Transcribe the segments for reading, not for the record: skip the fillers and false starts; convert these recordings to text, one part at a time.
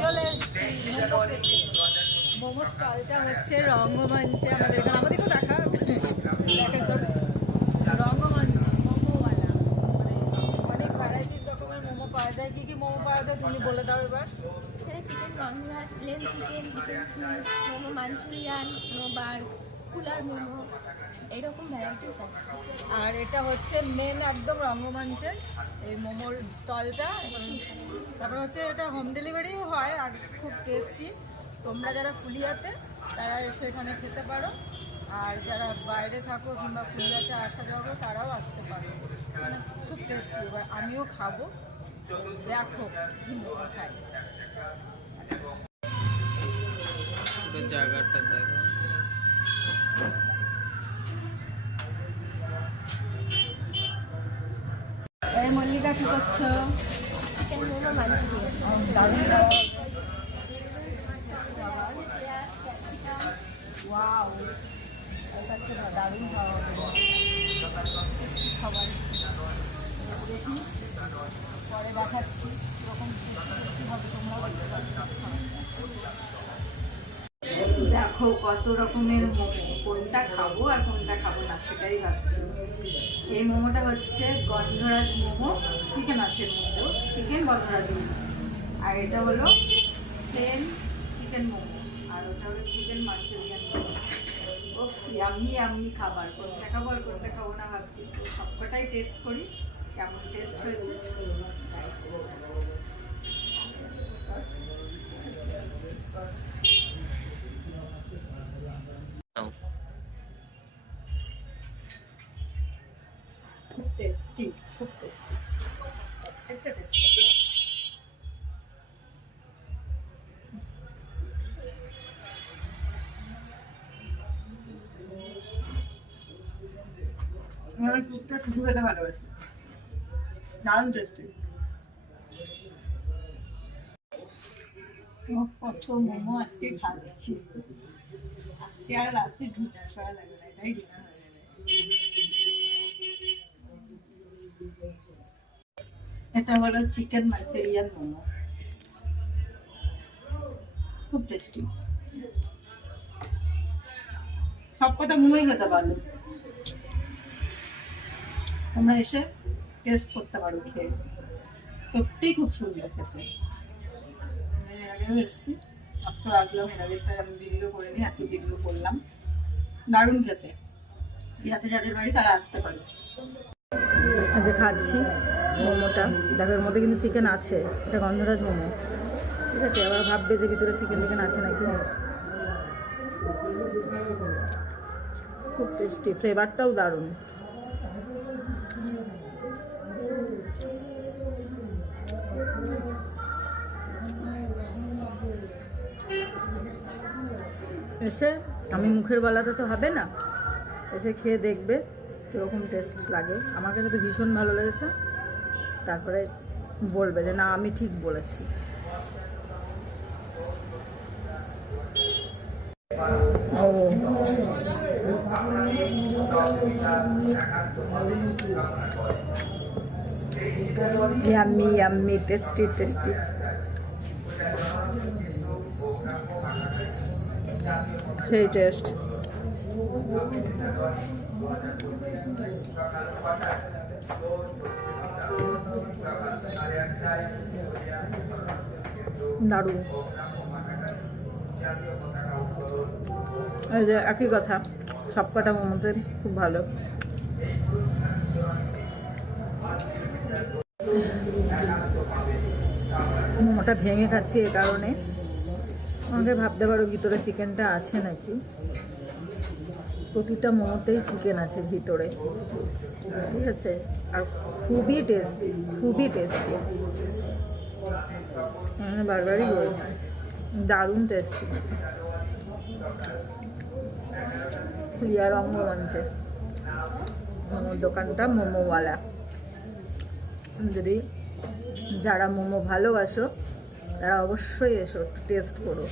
চলে এসেছি মোমো স্টলটা হচ্ছে রঙ্গমঞ্চে আমাদের এখানে, আমাদেরকেও দেখা সব রঙ্গমঞ্চ মোমোওয়ালা, মানে অনেক ভ্যারাইটিস রকমের মোমো পাওয়া যায়। কি কি মোমো পাওয়া যায় তুমি বলে দাও এবার। এখানে চিকেন গন্ধরাজ, plain chicken, chicken cheese, momo Manchurian, momo বার্গ, কুলার মোমো, এইরকম ভ্যারাইটিস আছে। আর এটা হচ্ছে মেন একদম রঙ্গমঞ্চের এই মোমোর স্টলটা। তারপর হচ্ছে এটা হোম ডেলিভারিও হয় আর খুব টেস্টি। তোমরা যারা ফুলিয়াতে তারা এসে এখানে খেতে পারো, আর যারা বাইরে থাকো কিংবা ফুলিয়াতে আসা যাওয়া করো তারাও আসতে পারো, মানে খুব টেস্টি। এবার আমিও খাবো, দেখো খাই। জায়গাটা দেখো। এই মল্লিকা কি করছো? চিকেন মোমো মাঞ্চুরিয়ান, দারুণ ওয়াও, এটা হচ্ছে দারুণ খাওয়া খাবার। দেখি পরে দেখাচ্ছি কীরকম টেস্টি হবে, তোমরাও দেখতে পারো। দেখো কত রকমের মোমো, কোনটা খাবো আর কোনটা খাবো না সেটাই ভাবছি। এই মোমোটা হচ্ছে গন্ধরাজ মোমো, চিকেন আছে এর মধ্যেও, চিকেন গন্ধরাজ মোমো। আর এটা হলো প্লেন চিকেন মোমো, আর ওটা হলো চিকেন মাঞ্চুরিয়ান মোমো। ওফ, ইয়াম্মি ইয়াম্মি খাবার, কোনটা খাবো আর কোনটা খাবো না ভাবছি। তো সবকটাই টেস্ট করি কেমন টেস্ট হয়েছে। খুব টেস্টি, খুব টেস্টি, একটা টেস্টি। আমার কুকটা শুধু খেতে ভালোবাসি, দারুণ টেস্টি। কত মোমো আজকে খাচ্ছি, আজকে আর রাতে ডিনার করা লাগবে না, এটাই ডিনার হয়ে যাবে। এটা হলো চিকেন মাঞ্চুরিয়ান মোমো, খুব টেস্টি। সবকটা মোমোই খেতে পারলো, তোমরা এসে টেস্ট করতে পারো খেয়ে, সত্যিই খুব সুন্দর খেতে। এর আগেও এসেছি, আজকে আসলাম, এর আগেরটা আমি ভিডিও করে নিই, আজকে ভিডিও করলাম। দারুণ খেতে, ইয়াতে যাদের বাড়ি তারা আসতে পারে। আজকে খাচ্ছি মোমোটা, দেখো এর মধ্যে কিন্তু চিকেন আছে, এটা গন্ধরাজ মোমো, ঠিক আছে। আবার ভাববে যে ভিতরে চিকেন টিকেন আছে নাকি। খুব টেস্টি, ফ্লেভারটাও দারুণ। এসে আমি মুখের বলাতে তো হবে না, এসে খেয়ে দেখবে কীরকম টেস্ট লাগে। আমার কাছে তো ভীষণ ভালো লেগেছে, তারপরে বলবে যে না আমি ঠিক বলেছি। Yummy yummy, tasty tasty. সেই টেস্ট। দারুণ। এই যে একই কথা, সবকটা মোমোতে খুব ভালো। মোমোটা ভেঙে খাচ্ছি এ কারণে, আমাকে ভাবতে পারো ভিতরে চিকেনটা আছে নাকি। প্রতিটা মোমোতেই চিকেন আছে ভিতরে, ঠিক আছে। আর খুবই টেস্টি, খুবই টেস্টি, বারবারই বলছি দারুণ টেস্টি। ফুলিয়া রঙ্গমঞ্চে মোমোর দোকানটা, মোমোওয়ালা। যদি যারা মোমো ভালোবাসো তারা অবশ্যই এসো, টেস্ট করো,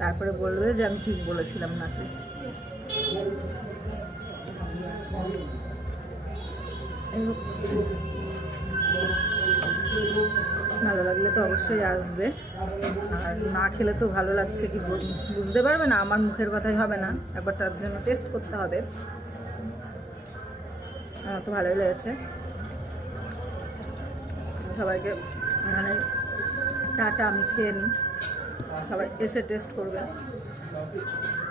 তারপরে বলবে যে আমি ঠিক বলেছিলাম নাকি। ভালো লাগলে তো অবশ্যই আসবে, আর না খেলে তো ভালো লাগছে কি বুঝতে পারবে না, আমার মুখের কথাই হবে না, একবার তার জন্য টেস্ট করতে হবে। আমার তো ভালোই লেগেছে। সবাইকে এখানে টাটা, আমি খেয়ে নিই, সবাই এসে টেস্ট করবে,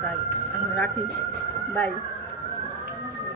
তাই এখন রাখি, বাই।